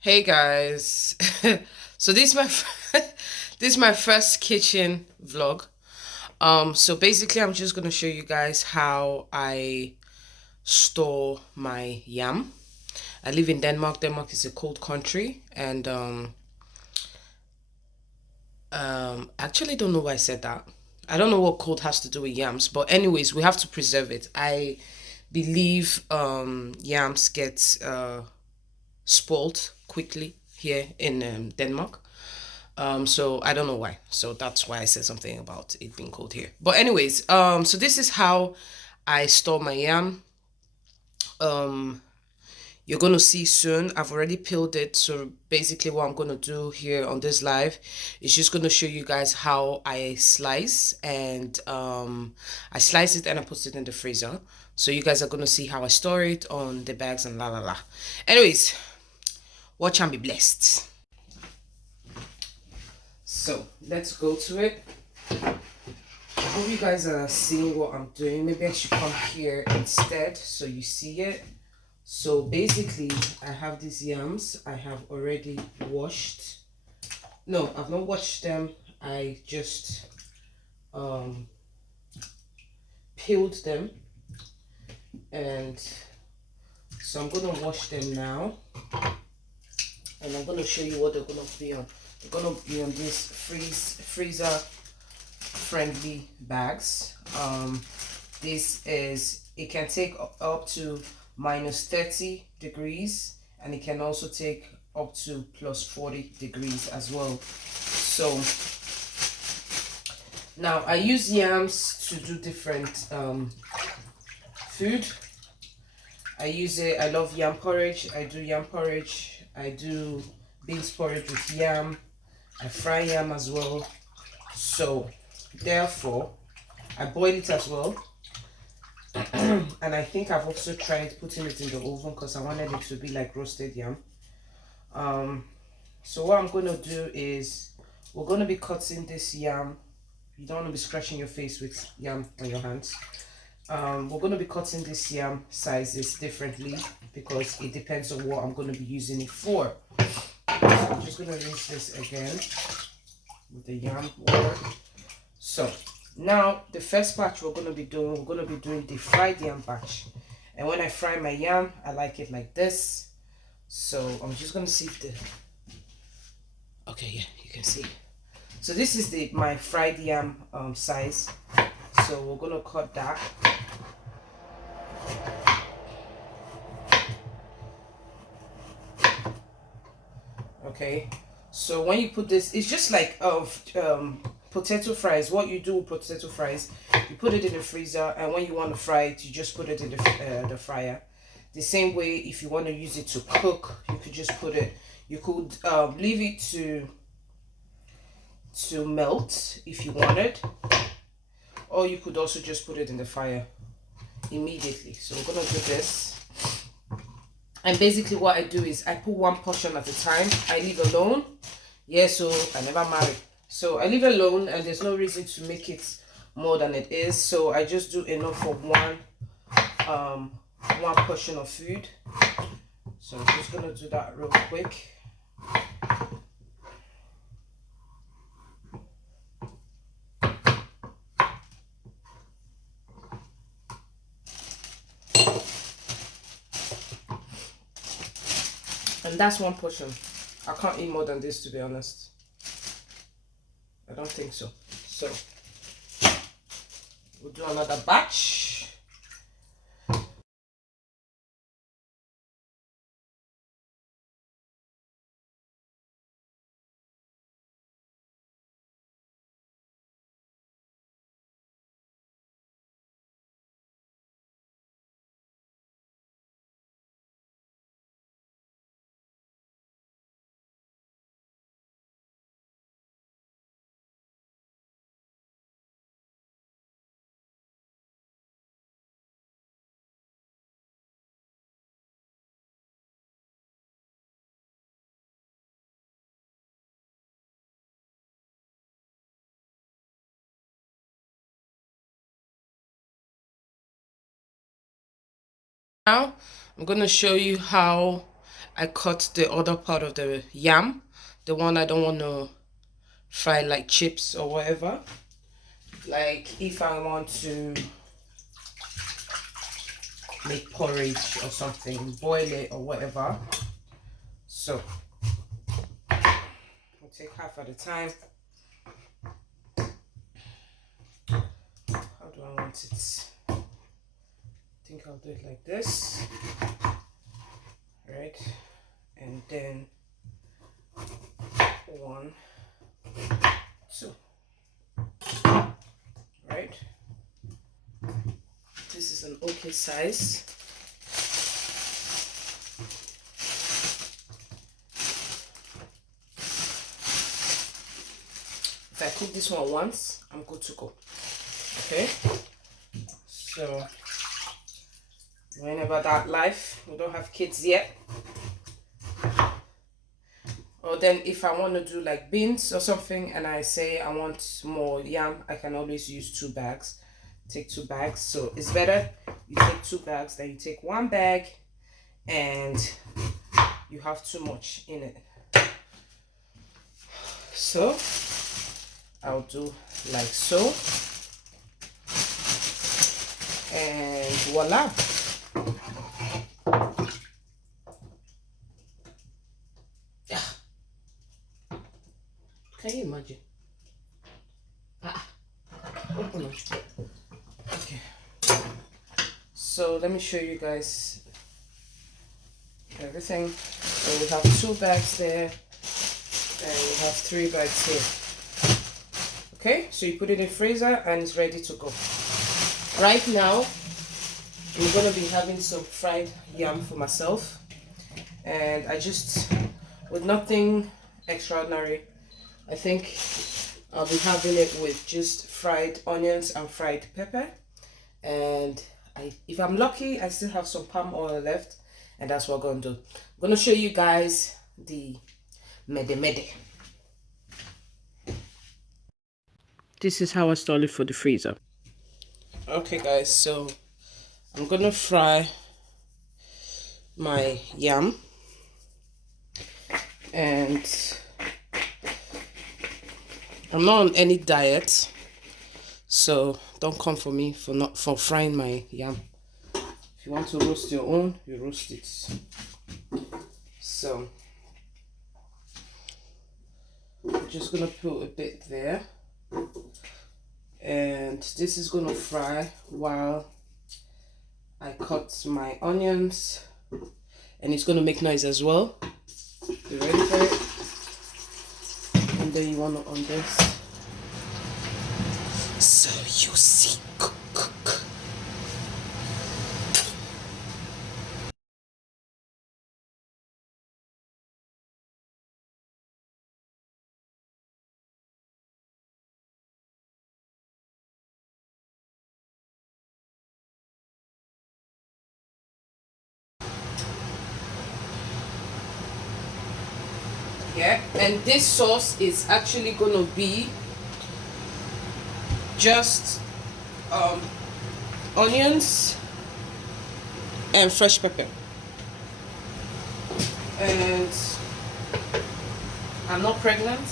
Hey guys, so this is my this is my first kitchen vlog. So basically, I'm just gonna show you guys how I store my yam. I live in Denmark. Denmark is a cold country, and actually don't know why I said that. I don't know what cold has to do with yams, but anyways, we have to preserve it. I believe yams get spoiled quickly here in Denmark. So I don't know why. So that's why I said something about it being cold here. But anyways, so this is how I store my yam. Um, you're gonna see soon. I've already peeled it. So basically, what I'm gonna do here on this live is just gonna show you guys how I slice and I slice it and I put it in the freezer. So you guys are gonna see how I store it on the bags and la la la. Anyways, watch and be blessed. So let's go to it. I hope you guys are seeing what I'm doing. Maybe I should come here instead so you see it. So basically, I have these yams I have already washed. No, I've not washed them. I just um, peeled them, and so I'm gonna wash them now, and I'm gonna show you what they're gonna be on. They're gonna be on these freezer friendly bags. This is, it can take up to minus 30 degrees, and it can also take up to plus 40 degrees as well. So now I use yams to do different food. I use it, I love yam porridge. I do yam porridge. I do beans porridge with yam. I fry yam as well. So therefore I boil it as well. And I think I've also tried putting it in the oven because I wanted it to be like roasted yam. So what I'm going to do is we're going to be cutting this yam. You don't want to be scratching your face with yam on your hands. We're going to be cutting this yam sizes differently because it depends on what I'm going to be using it for. So I'm just going to rinse this again with the yam water. So now the first batch we're going to be doing the fried yam batch. And when I fry my yam, I like it like this. So I'm just going to see if the, okay, yeah, you can see. So this is the my fried yam size. So we're going to cut that. Okay, so when you put this, it's just like potato fries. What you do with potato fries, you put it in the freezer, and when you want to fry it, you just put it in the fryer. The same way, if you want to use it to cook, you could just put it. You could leave it to melt if you wanted, or you could also just put it in the fire immediately. So we're gonna do this. And basically what I do is I put one portion at a time. I leave alone. Yeah, so I never marry. So I leave alone, and there's no reason to make it more than it is. So I just do enough for um one portion of food. So I'm just gonna do that real quick. And that's one portion. I can't eat more than this, to be honest. I don't think so. So we'll do another batch. Now I'm gonna show you how I cut the other part of the yam, the one I don't want to fry like chips or whatever. Like if I want to make porridge or something, boil it or whatever. So I'll take half at a time. How do I want it? I think I'll do it like this, right? And then 1, 2, right? This is an okay size. If I cook this one once, I'm good to go. Okay? So, whenever that life, we don't have kids yet. Or then if I want to do like beans or something and I say I want more yam, I can always use 2 bags. Take 2 bags. So it's better you take 2 bags than you take 1 bag and you have too much in it. So I'll do like so. And voila. Can you imagine? Open it. Okay. So let me show you guys everything. So we have 2 bags there and we have 3 bags here. Okay, so you put it in the freezer and it's ready to go. Right now, I'm gonna be having some fried yam for myself, and I just, with nothing extraordinary, I think I'll be having it with just fried onions and fried pepper. And if I'm lucky, I still have some palm oil left, and that's what I'm gonna do. I'm gonna show you guys the mede mede. This is how I store it for the freezer. Okay guys, so I'm gonna fry my yam, and I'm not on any diet, so don't come for me for frying my yam. If you want to roast your own, you roast it. So I'm just gonna put a bit there, and this is gonna fry while I cut my onions, and it's gonna make noise as well. You ready for it? And then you wanna on this. So you see, cook. Yeah, and this sauce is actually gonna be just onions and fresh pepper. And I'm not pregnant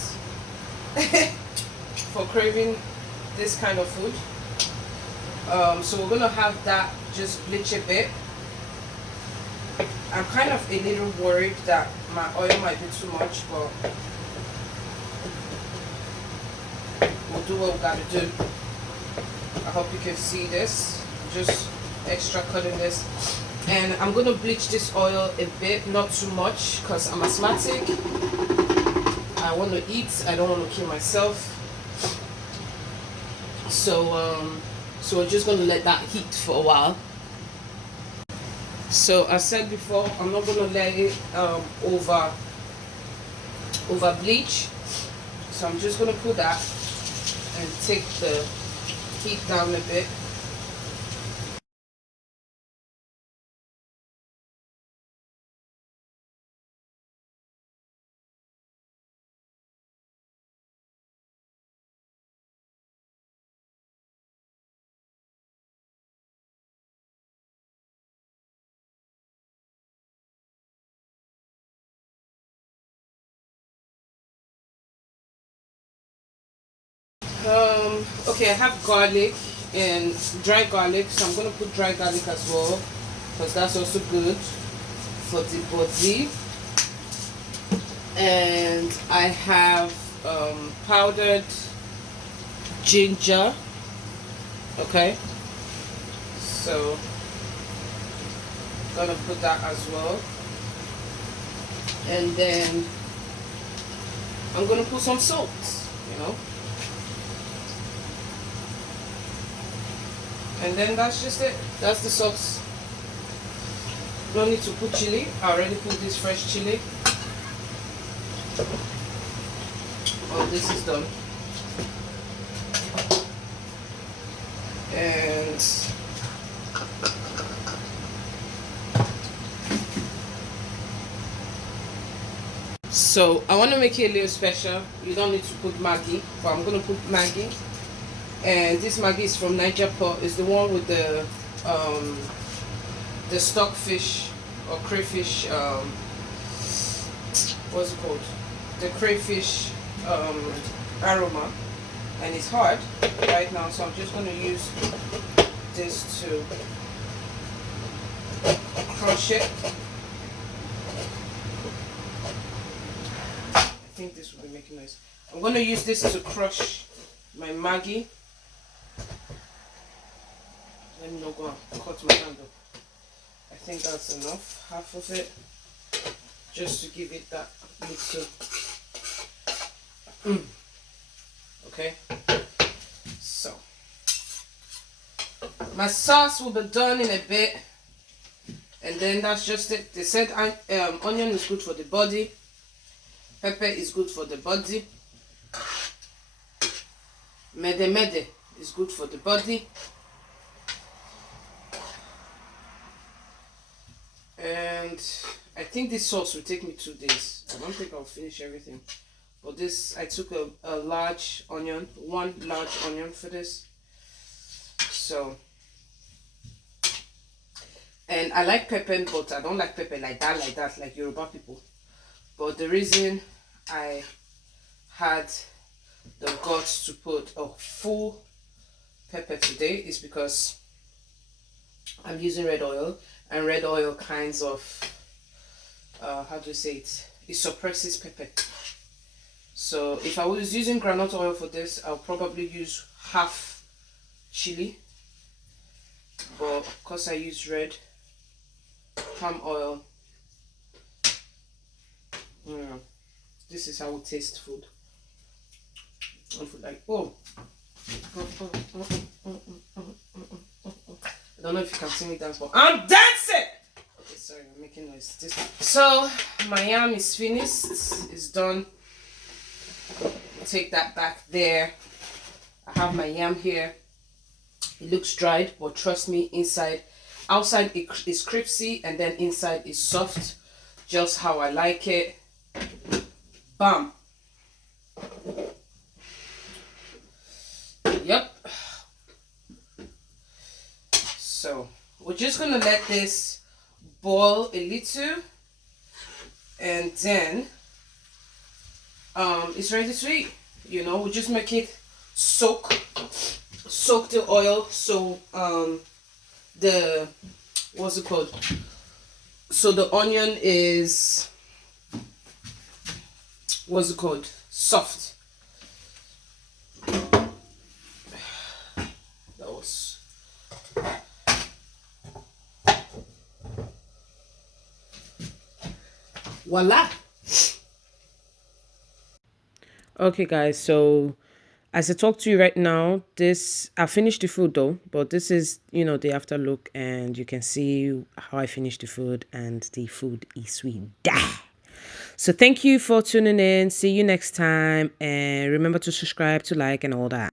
for craving this kind of food. So we're gonna have that just bleach a bit. I'm kind of a little worried that my oil might be too much, but we'll do what we gotta do. I hope you can see this. Just extra cutting this. And I'm gonna bleach this oil a bit, not too much, because I'm asthmatic. I want to eat, I don't want to kill myself. So we're just gonna let that heat for a while. So I said before, I'm not gonna let it over bleach. So I'm just gonna put that and take the heat down a bit. Okay, I have garlic and dry garlic, so I'm gonna put dry garlic as well because that's also good for the body. And I have powdered ginger. Okay, so gonna put that as well, and then I'm gonna put some salt. You know, and then that's just it. That's the sauce. No need to put chili. I already put this fresh chili. Oh, this is done. And so I want to make it a little special. You don't need to put Maggi, but I'm gonna put Maggi. And this Maggi is from Niger Pot. It's the one with the stockfish or crayfish. What's it called? The crayfish aroma, and it's hard right now. So I'm just gonna use this to crush it. I think this will be making noise. I'm gonna use this to crush my Maggi. Let me not go and cut my hand up. I think that's enough, half of it, just to give it that little. Okay, so my sauce will be done in a bit, and then that's just it. They said onion is good for the body, pepper is good for the body, mede is good for the body, and I think this sauce will take me 2 days. I don't think I'll finish everything, but this, I took a large onion, 1 large onion for this. So, and I like pepper, but I don't like pepper like that, like Yoruba people. But the reason I had the guts to put a full pepper today is because I'm using red oil, and red oil kinds of how do you say it? It suppresses pepper. So if I was using groundnut oil for this, I'll probably use half chili, but because I use red palm oil, this is how we taste food. Like, oh, I don't know if you can see me dance, but I'm dancing. Okay, sorry, I'm making noise. So my yam is finished. It's done. I'll take that back there. I have my yam here. It looks dried, but trust me, outside it is crispy, and then inside is soft, just how I like it. Bam. Yep. So we're just gonna let this boil a little, and then it's ready to eat. You know, we just make it soak the oil, so the, what's it called, so the onion is, what's it called, soft. That was, voila. Okay guys, so as I talk to you right now, I finished the food though, but this is, the after look, and you can see how I finished the food, and the food is sweet. So thank you for tuning in. See you next time, and remember to subscribe, to like, and all that.